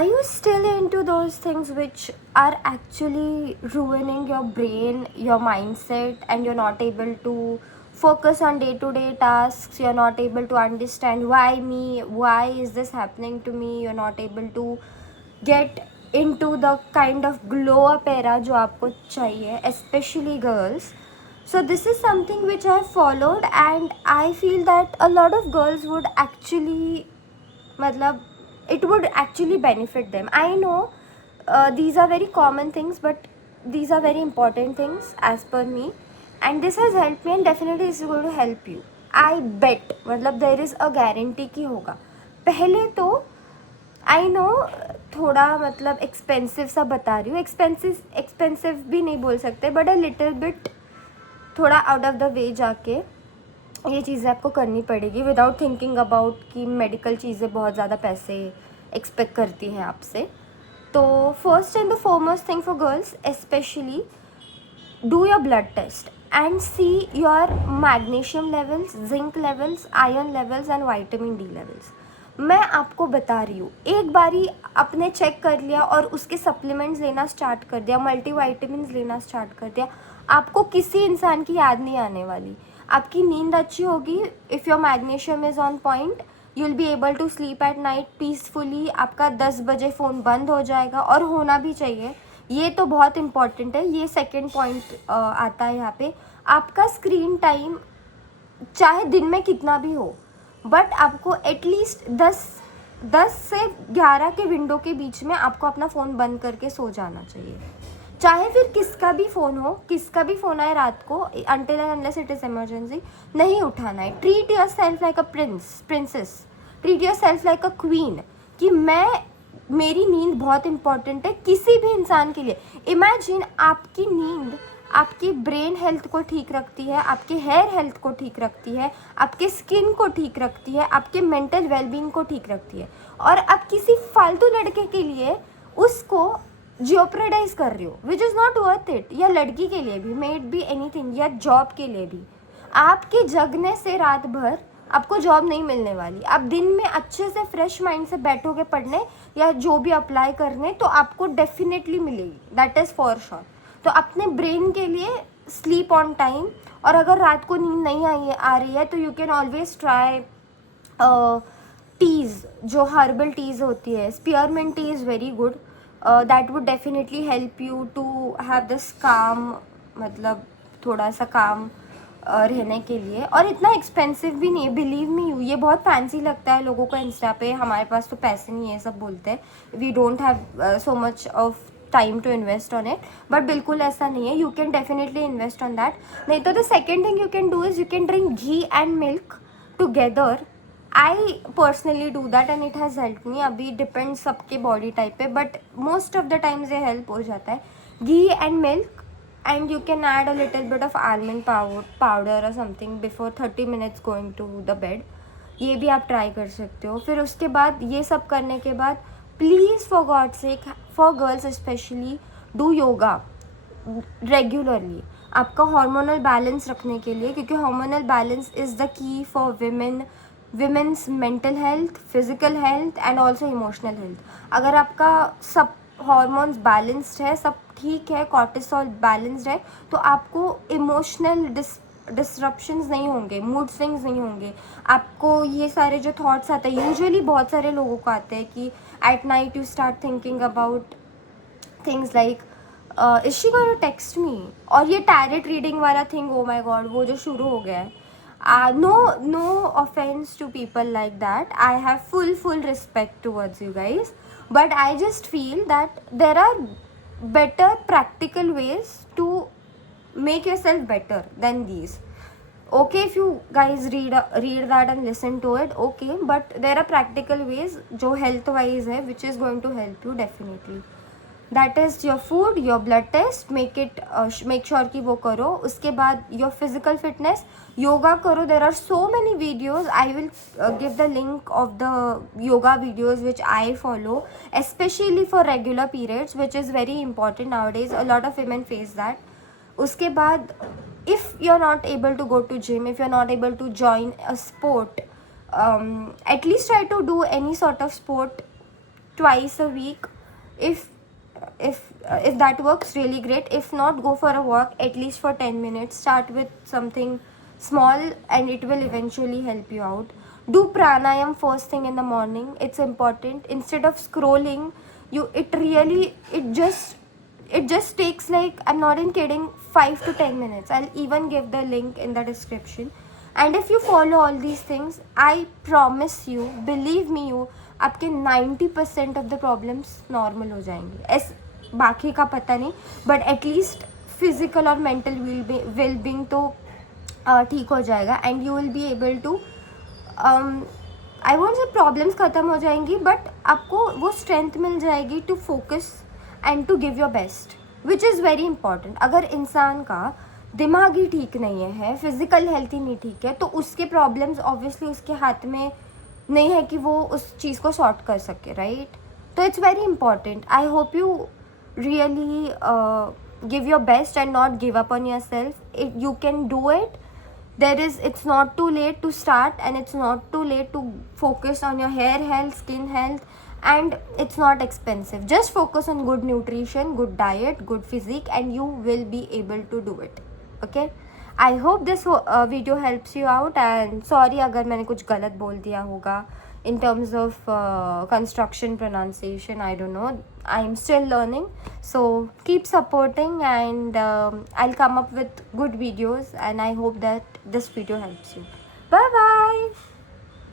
Are you still into those things which are actually ruining your brain, your mindset, and you're not able to focus on day to day tasks? You're not able to understand why me, why is this happening to me? You're not able to get into the kind of glow up era जो आपको चाहिए, especially girls. So this is something which I have followed, and I feel that a lot of girls would actually मतलब it would actually benefit them. I know these are very common things, but these are very important things as per me, and this has helped me and definitely this is going to help you. I bet मतलब there is a guarantee कि होगा. पहले तो I know थोड़ा मतलब expensive सा बता रही हूँ, एक्सपेंसिव भी नहीं बोल सकते, बट अ लिटिल बिट थोड़ा आउट ऑफ द वे जाके ये चीज़ें आपको करनी पड़ेगी विदाउट थिंकिंग अबाउट कि मेडिकल चीज़ें बहुत ज़्यादा पैसे एक्सपेक्ट करती हैं आपसे. तो first and the foremost thing for girls specially, do your blood test and see your magnesium levels, zinc levels, iron levels and vitamin D levels. मैं आपको बता रही हूँ, एक बारी आपने चेक कर लिया और उसके सप्लीमेंट्स लेना स्टार्ट कर दिया, मल्टीवाइटामिन्स लेना स्टार्ट कर दिया, आपको किसी इंसान की याद नहीं आने वाली. आपकी नींद अच्छी होगी. If your magnesium is on point, you will be able to sleep at night peacefully. आपका 10 बजे फ़ोन बंद हो जाएगा, और होना भी चाहिए. ये तो बहुत इम्पॉर्टेंट है. ये सेकेंड पॉइंट आता है यहाँ पे. आपका स्क्रीन टाइम चाहे दिन में कितना भी हो, बट आपको एटलीस्ट 10 से 11 के विंडो के बीच में आपको अपना फ़ोन बंद करके सो जाना चाहिए. चाहे फिर किसका भी फ़ोन हो, किसका भी फ़ोन आए रात को, until and unless it is emergency, नहीं उठाना है. Treat your self like a princess, treat your self like a queen, कि मेरी नींद बहुत इंपॉर्टेंट है किसी भी इंसान के लिए. इमेजिन आपकी नींद आपकी ब्रेन हेल्थ को ठीक रखती है, आपके हेयर हेल्थ को ठीक रखती है, आपके स्किन को ठीक रखती है, आपके मेंटल वेलबींग को ठीक रखती है, और आप किसी फालतू लड़के के लिए उसको जियोप्रेडाइज कर रहे हो, which is not worth it. या लड़की के लिए भी, मे इट बी एनीथिंग, या जॉब के लिए भी. आपके जगने से रात भर आपको जॉब नहीं मिलने वाली. आप दिन में अच्छे से फ्रेश माइंड से बैठोगे पढ़ने या जो भी अप्लाई करने, तो आपको डेफिनेटली मिलेगी, दैट इज़ फॉर श्योर. तो अपने ब्रेन के लिए स्लीप ऑन टाइम. और अगर रात को नींद नहीं आ रही है तो you can always try teas, जो हर्बल टीज़ होती है. Spearmint tea is very good. That would definitely help you to have this calm, मतलब थोड़ा सा काम रहने के लिए. और इतना एक्सपेंसिव भी नहीं है, बिलीव मी यू. ये बहुत फैंसी लगता है लोगों को इंस्टा पे, हमारे पास तो पैसे नहीं है सब बोलते हैं, we don't have so much of time to invest on it, but बिल्कुल ऐसा नहीं है. You can definitely invest on that. नहीं तो the second thing you can do is you can drink ghee and milk together. I personally do that and it has help me. अभी depend सबके body type पे, but most of the times ये help हो जाता है. Ghee and milk, and you can add a little bit of almond powder or something before 30 minutes going to the bed. ये भी आप ट्राई कर सकते हो. फिर उसके बाद ये सब करने के बाद please for God sake, for girls specially, do yoga regularly. आपका हार्मोनल बैलेंस रखने के लिए, क्योंकि hormonal balance is the key for women's mental health, physical health and also emotional health. अगर आपका सब हार्मोन्स बैलेंस्ड है, सब ठीक है, कॉर्टिसोल बैलेंस्ड है, तो आपको इमोशनल डिसरप्शंस नहीं होंगे, मूड स्विंग्स नहीं होंगे. आपको ये सारे जो थॉट्स आते हैं, यूजुअली बहुत सारे लोगों को आते हैं कि at night you start thinking about things like is she gonna text me, और ये टैरेट रीडिंग वाला थिंग, ओ माई गॉड, वो जो शुरू हो गया है. No offense to people like that. I have full respect towards you guys, but I just feel that there are better practical ways to make yourself better than these. Okay, if you guys read that and listen to it, okay, but there are practical ways जो health wise है, which is going to help you definitely. That is your food, your blood test, make sure कि वो करो. उसके बाद your physical fitness, yoga करो. There are so many videos. I will give the link of the yoga videos which I follow, especially for regular periods, which is very important nowadays. A lot of women face that. उसके बाद if you're not able to go to gym, if you're not able to join a sport, at least try to do any sort of sport twice a week. If that works, really great. If not, go for a walk at least for 10 minutes. Start with something small and it will eventually help you out. Do pranayam first thing in the morning. It's important. Instead of scrolling, it just takes, like, I'm not even kidding, 5 to 10 minutes. I'll even give the link in the description. And if you follow all these things, I promise you, believe me, you आपके 90% of the problems normal हो जाएंगे. बाकी का पता नहीं, but at least physical और mental well being तो ठीक हो जाएगा. And you will be able to, I won't say problems ख़त्म हो जाएंगी, बट आपको वो स्ट्रेंथ मिल जाएगी to focus and to give your best, which is very important. अगर इंसान का दिमाग ही ठीक नहीं है, फिजिकल हेल्थ ही नहीं ठीक है, तो उसके प्रॉब्लम्स ऑब्वियसली उसके हाथ में नहीं है कि वो उस चीज़ को सॉर्ट कर सके, राइट? तो it's very important. I hope you really give your best and not give up on yourself. You can do it. It's not too late to start, and it's not too late to focus on your hair health, skin health, and it's not expensive. Just focus on good nutrition, good diet, good physique, and you will be able to do it. Okay? I hope this video helps you out, and sorry अगर मैंने कुछ गलत बोल दिया होगा in terms of construction pronunciation. I don't know, I'm still learning, so keep supporting, and I'll come up with good videos, and I hope that this video helps you.